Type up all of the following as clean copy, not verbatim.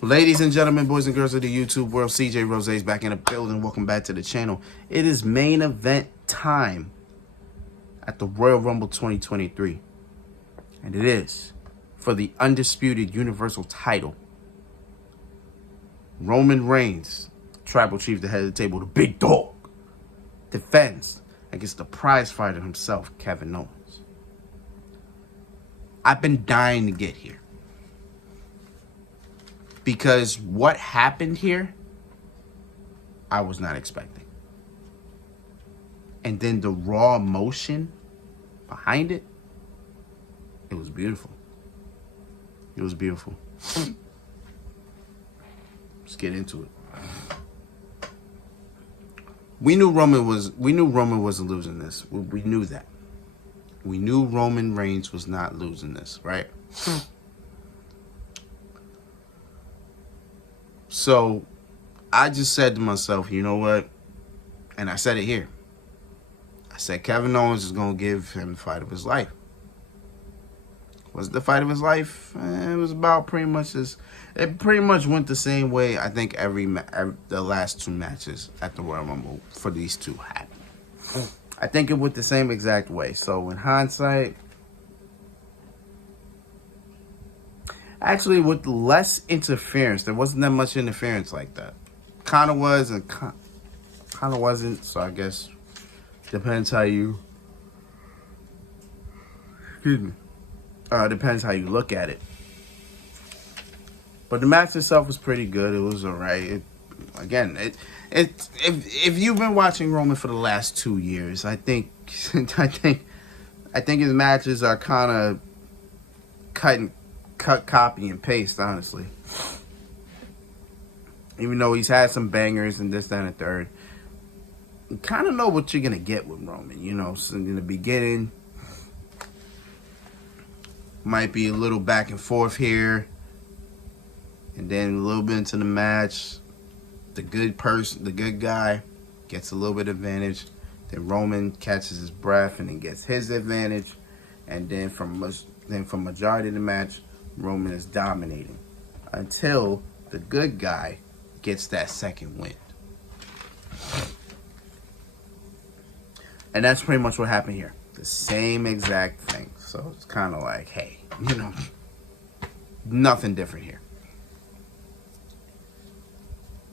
Ladies and gentlemen, boys and girls of the YouTube world, CJ Rose is back in the building. Welcome back to the channel. It is main event time at the Royal Rumble 2023. And it is for the undisputed Universal title. Roman Reigns, Tribal Chief, the head of the table, the big dog, defends against the prize fighter himself, Kevin Owens. I've been dying to get here. Because what happened here, I was not expecting. And then the raw emotion behind it, it was beautiful. It was beautiful. Let's get into it. We knew Roman wasn't losing this. We knew that. We knew Roman Reigns was not losing this, right? So I just said to myself, you know what? And I said it here. I said Kevin Owens is going to give him the fight of his life. Was it the fight of his life? It was about pretty much this. It pretty much went the same way I think the last two matches at the Royal Rumble for these two happened. I think it went the same exact way. So in hindsight, actually, with less interference, there wasn't that much interference like that. Kind of was and kind of wasn't. So I guess depends how you. Excuse me. Depends how you look at it. But the match itself was pretty good. It was alright. If you've been watching Roman for the last 2 years, I think his matches are kind of cut, copy, and paste, honestly. Even though he's had some bangers and this, that, and the third. You kind of know what you're going to get with Roman. You know, so in the beginning, might be a little back and forth here. And then a little bit into the match, the good guy, gets a little bit of advantage. Then Roman catches his breath and then gets his advantage. And then for majority of the match, Roman is dominating until the good guy gets that second wind. And that's pretty much what happened here. The same exact thing. So it's kind of like, hey, you know, nothing different here.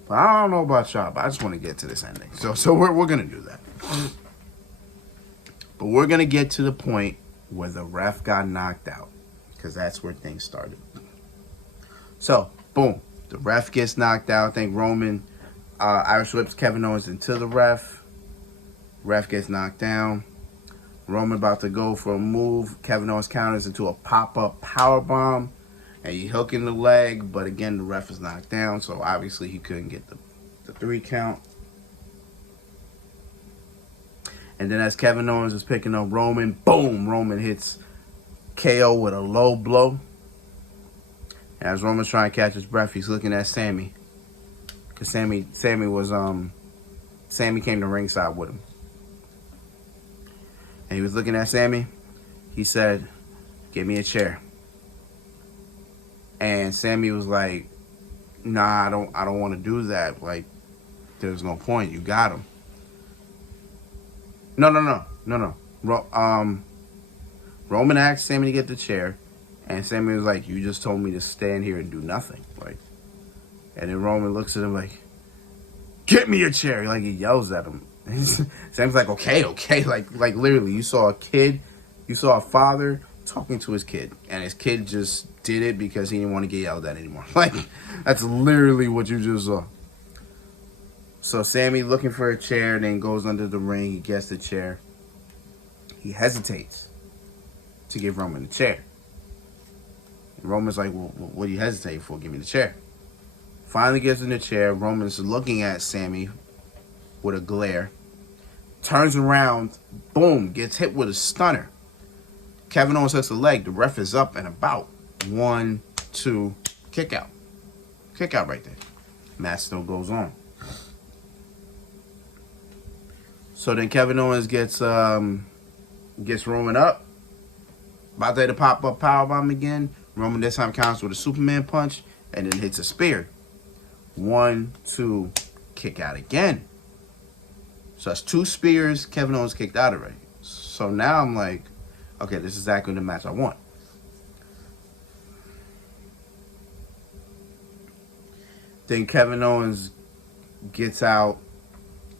But I don't know about y'all, but I just want to get to this ending. So we're going to do that. But we're going to get to the point where the ref got knocked out. Because that's where things started. So, boom. The ref gets knocked out. I think Roman Irish whips Kevin Owens into the ref. Ref gets knocked down. Roman about to go for a move. Kevin Owens counters into a pop-up powerbomb. And he hooking the leg. But again, the ref is knocked down. So, obviously, he couldn't get the 3 count. And then as Kevin Owens is picking up Roman, boom, Roman hits KO with a low blow. And as Roman's trying to catch his breath, he's looking at Sammy. Because Sammy came to ringside with him. And he was looking at Sammy. He said, "Give me a chair." And Sammy was like, "Nah, I don't want to do that. Like, there's no point. You got him." No. Roman asked Sammy to get the chair, and Sammy was like, "You just told me to stand here and do nothing." Like, and then Roman looks at him like, "Get me a chair!" Like he yells at him. Sammy's like, "Okay." Like literally, you saw a father talking to his kid, and his kid just did it because he didn't want to get yelled at anymore. Like that's literally what you just saw. So Sammy looking for a chair, then goes under the ring. He gets the chair. He hesitates to give Roman the chair. And Roman's like, "Well, what are you hesitating for? Give me the chair." Finally gives him the chair. Roman's looking at Sammy with a glare. Turns around. Boom. Gets hit with a stunner. Kevin Owens hits the leg. The ref is up and about. 1, 2, kick out. Kick out right there. Match still goes on. So then Kevin Owens gets Roman up. About to pop up powerbomb again. Roman this time counters with a Superman punch. and then hits a spear. 1, 2, kick out again. So that's 2 spears Kevin Owens kicked out already. So now I'm like, okay, this is exactly the match I want. Then Kevin Owens gets out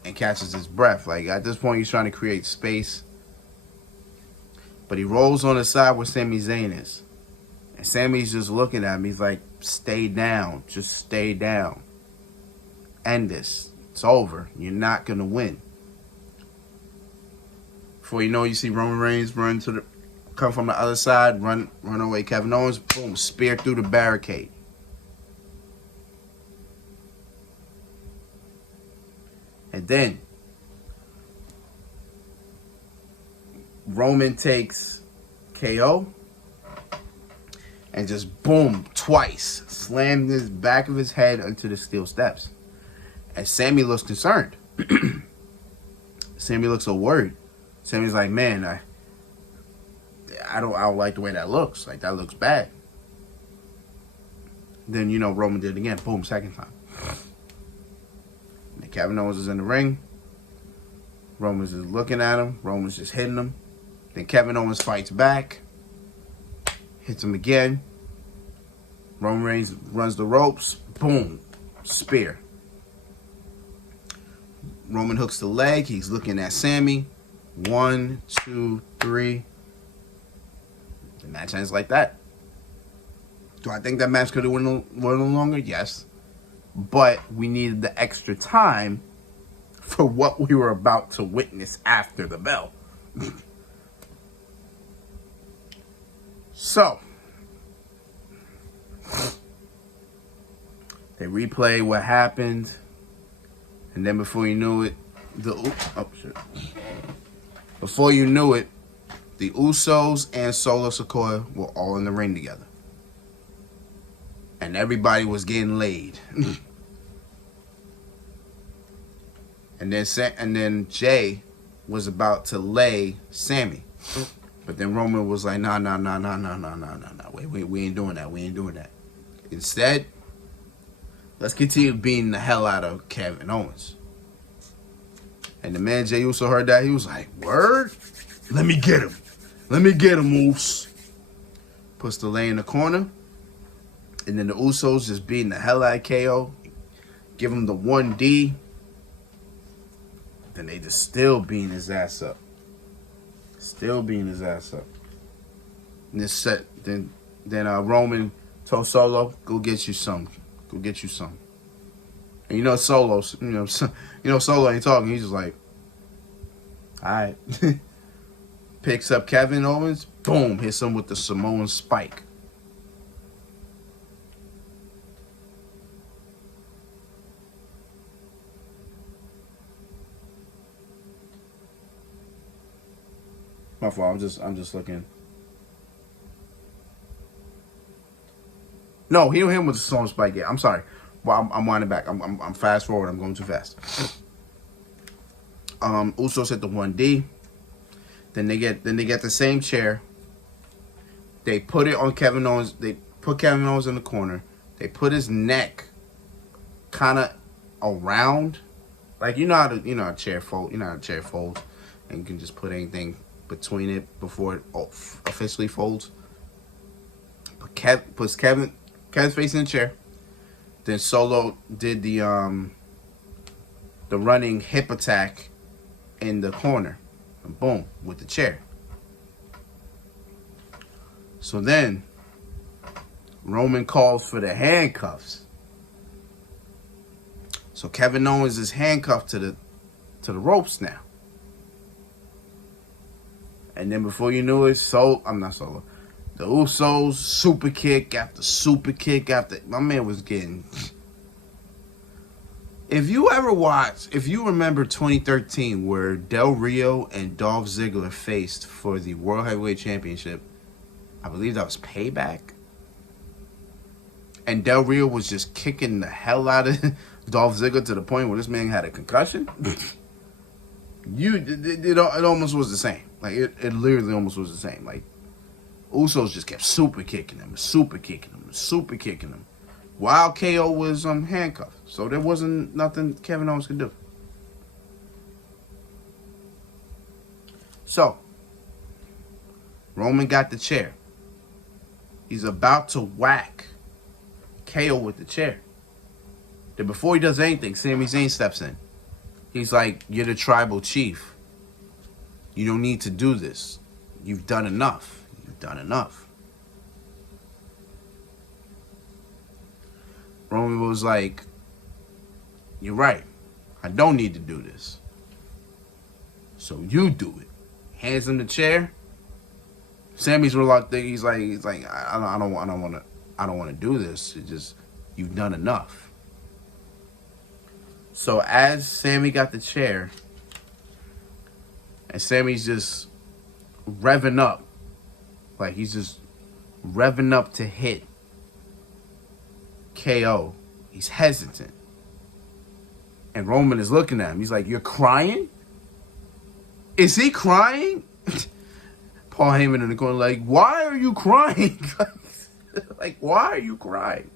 and catches his breath. Like, at this point, he's trying to create space. But he rolls on the side where Sami Zayn is. And Sami's just looking at me. He's like, stay down. Just stay down. End this. It's over. You're not going to win. Before you know, you see Roman Reigns come from the other side, run away. Kevin Owens, boom, spear through the barricade. And then Roman takes KO and just boom, twice, slammed his back of his head onto the steel steps. And Sami looks concerned. Sami looks so worried. Sami's like, man, I don't like the way that looks. Like, that looks bad. Then, you know, Roman did it again. Boom, second time. And Kevin Owens is in the ring. Roman's just looking at him. Roman's just hitting him. Then Kevin Owens fights back. Hits him again. Roman Reigns runs the ropes. Boom. Spear. Roman hooks the leg. He's looking at Sami. 1, 2, 3. The match ends like that. Do I think that match could have went a little longer? Yes. But we needed the extra time for what we were about to witness after the bell. So, they replay what happened. And then before you knew it, Before you knew it, the Usos and Solo Sikoa were all in the ring together. And everybody was getting laid. And then Jay was about to lay Sami. But then Roman was like, nah. We ain't doing that. We ain't doing that. Instead, let's continue beating the hell out of Kevin Owens. And the man Jey Uso heard that. He was like, word? Let me get him. Let me get him, Moose. Puts the lay in the corner. And then the Usos just beating the hell out of KO. Give him the 1D. Then they just still beating his ass up. Still beating his ass up. And this set, then Roman told Solo, go get you some. Go get you some. And you know Solo ain't talking. He's just like, all right. Picks up Kevin Owens, boom, hits him with the Samoan spike. My fault. I'm just looking. No, he hit him with the Samoan spike. Yeah, I'm sorry. Well, I'm winding back. I'm fast forward. I'm going too fast. Usos hit the 1D. Then they get the same chair. They put it on Kevin Owens. They put Kevin Owens in the corner. They put his neck kind of around, like you know how a chair folds, and you can just put anything between it before it officially folds. Puts Kevin's face in the chair. Then Solo did the running hip attack in the corner. And boom, with the chair. So then Roman calls for the handcuffs. So Kevin Owens is handcuffed to the ropes now. And then before you knew it, I'm not Solo. The Usos, super kick after super kick after. My man was getting. If you remember 2013, where Del Rio and Dolph Ziggler faced for the World Heavyweight Championship, I believe that was Payback. And Del Rio was just kicking the hell out of Dolph Ziggler to the point where this man had a concussion. It almost was the same. Like, it literally almost was the same. Like, Usos just kept super kicking him. while KO was handcuffed. So there wasn't nothing Kevin Owens could do. So Roman got the chair. He's about to whack KO with the chair. Then before he does anything, Sami Zayn steps in. He's like, "You're the tribal chief. You don't need to do this. You've done enough. You've done enough." Roman was like, "You're right. I don't need to do this. So you do it." Hands him the chair. Sammy's reluctant. He's like, I don't want to do this. It's just, you've done enough. So as Sammy got the chair, and Sammy's just revving up, like he's just revving up to hit KO. He's hesitant. And Roman is looking at him. He's like, "You're crying? Is he crying?" Paul Heyman in the corner like, "Why are you crying?" Like, why are you crying?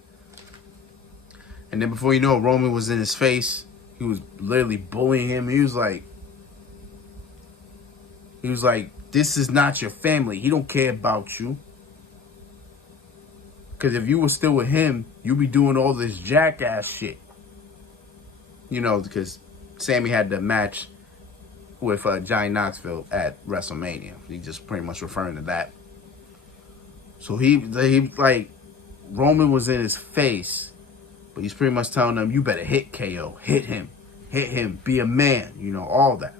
And then before you know it, Roman was in his face. He was literally bullying him. He was like, "This is not your family. He don't care about you. Because if you were still with him, you'd be doing all this jackass shit." You know, because Sammy had the match with Johnny Knoxville at WrestleMania. He just pretty much referring to that. So he like, Roman was in his face, but he's pretty much telling him, "You better hit KO. Hit him. Be a man." You know, all that.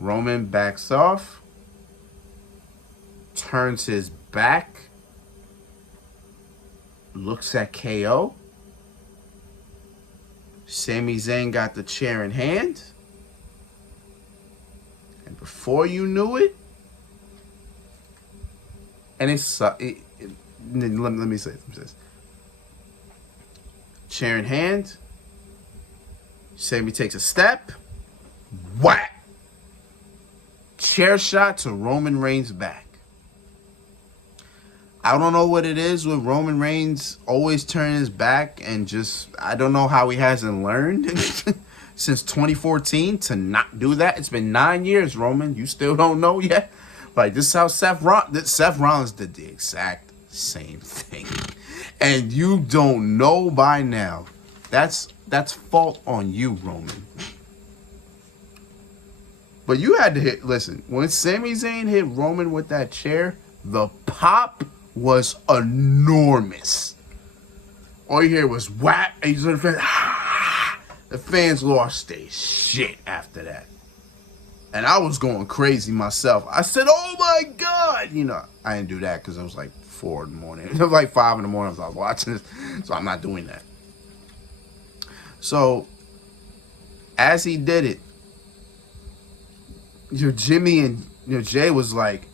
Roman backs off, turns his back, looks at KO. Sami Zayn got the chair in hand. And before you knew it, and let me say this. Chair in hand. Sami takes a step. Whack! Chair shot to Roman Reigns' back. I don't know what it is with Roman Reigns always turning his back, and just, I don't know how he hasn't learned since 2014 to not do that. It's been 9 years, Roman. You still don't know yet? Like, this is how Seth Rollins did the exact same thing. And you don't know by now. That's fault on you, Roman. But you had to listen, when Sami Zayn hit Roman with that chair, the pop was enormous. All you hear was whack, and the fans lost their shit after that. And I was going crazy myself. I said, "Oh my God!" You know, I didn't do that because it was like 4 in the morning. It was like 5 in the morning as I was watching this, so I'm not doing that. So, as he did it, Jimmy and Jay was like,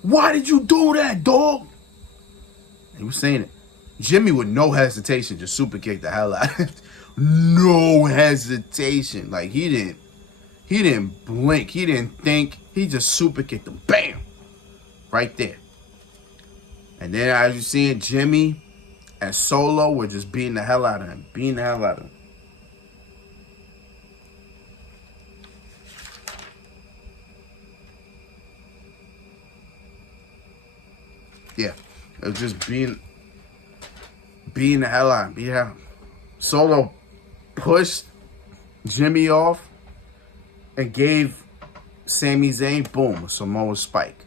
"Why did you do that, dog?" He was saying it. Jimmy, with no hesitation, just super kicked the hell out of him. No hesitation. Like, he didn't blink. He didn't think. He just super kicked him. Bam! Right there. And then as you see it, Jimmy and Solo were just beating the hell out of him. Yeah, it was just being the hell out of him. Yeah. Solo pushed Jimmy off and gave Sami Zayn, boom, a Samoa spike.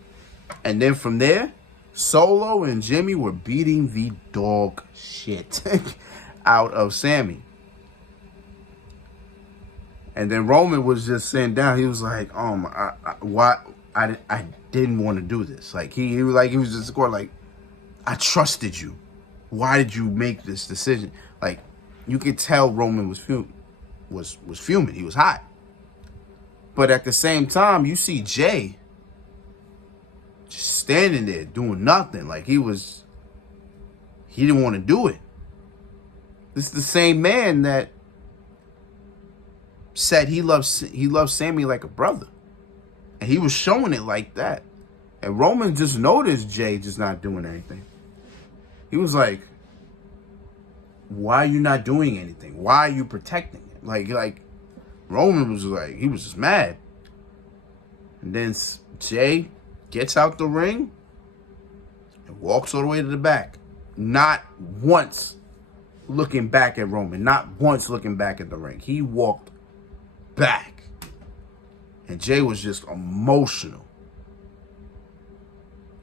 And then from there, Solo and Jimmy were beating the dog shit out of Sami. And then Roman was just sitting down. He was like, "Why? I didn't want to do this." Like he was just going like, "I trusted you. Why did you make this decision?" Like, you could tell Roman was fuming. He was hot. But at the same time, you see Jay just standing there doing nothing. Like he didn't want to do it. This is the same man that said he loves Sami like a brother. And he was showing it like that. And Roman just noticed Jay just not doing anything. He was like, why are you not doing anything? Why are you protecting it? Like Roman was like, he was just mad. And then Jay gets out the ring and walks all the way to the back. Not once looking back at Roman. Not once looking back at the ring. He walked back. And Jay was just emotional.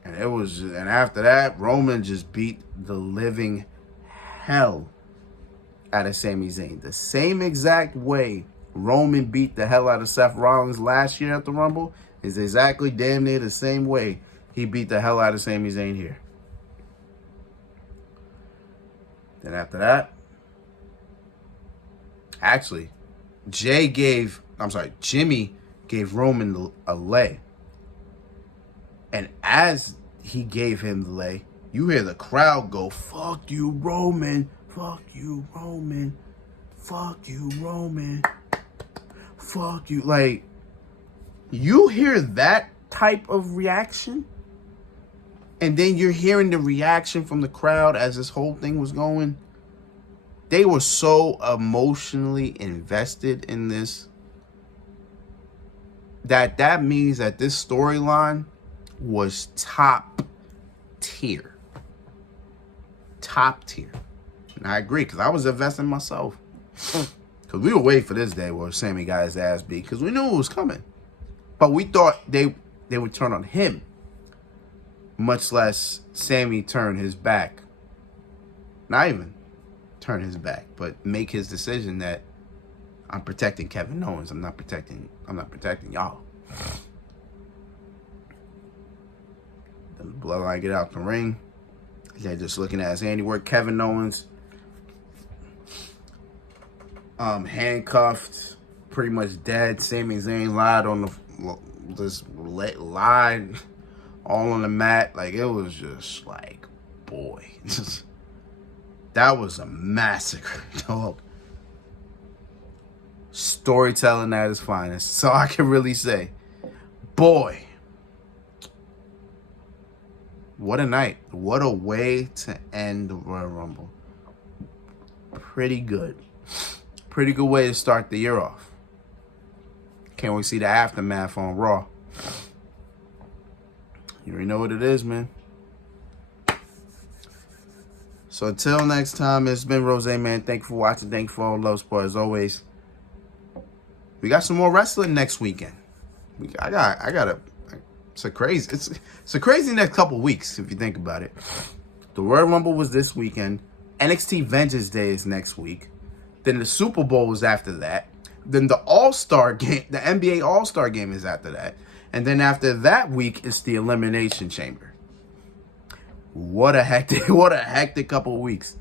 And after that, Roman just beat the living hell out of Sami Zayn. The same exact way Roman beat the hell out of Seth Rollins last year at the Rumble is exactly damn near the same way he beat the hell out of Sami Zayn here. Then after that, actually, Jimmy gave Roman a lay. And as he gave him the lay, you hear the crowd go, fuck you, Roman. Fuck you, Roman. Fuck you, Roman. Fuck you. Like, you hear that type of reaction, and then you're hearing the reaction from the crowd as this whole thing was going. They were so emotionally invested in this that means that this storyline was top tier. Top tier. And I agree, because I was investing myself. Because we were waiting for this day where Sammy got his ass beat, because we knew it was coming. But we thought they would turn on him, much less Sammy turn his back. Not even turn his back, but make his decision that I'm protecting Kevin Owens. I'm not protecting y'all. The Bloodline get out the ring. They're just looking at his handiwork. Kevin Owens, handcuffed, pretty much dead. Sami Zayn lied all on the mat. Like, it was just like, boy, that was a massacre, dog. Storytelling at its finest. So I can really say, boy, what a night. What a way to end the Royal Rumble. Pretty good. Pretty good way to start the year off. Can't wait to see the aftermath on Raw. You already know what it is, man. So until next time, it's been Rose, man. Thank you for watching. Thank you for all the love, support, as always. We got some more wrestling next weekend. It's a crazy next couple weeks if you think about it. The Royal Rumble was this weekend. NXT Vengeance Day is next week. Then the Super Bowl was after that. Then the All-Star game, the NBA All-Star game is after that. And then after that week, it's the Elimination Chamber. What a hectic couple of weeks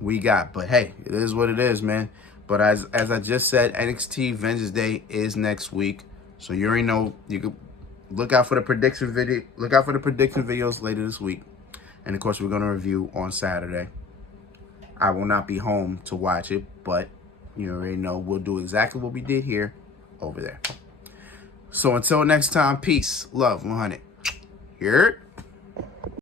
we got. But hey, it is what it is, man. But as I just said, NXT Vengeance Day is next week. So you already know, you can look out for the prediction video. Look out for the prediction videos later this week. And of course, we're going to review on Saturday. I will not be home to watch it, but you already know we'll do exactly what we did here over there. So until next time, peace, love, 100. Here.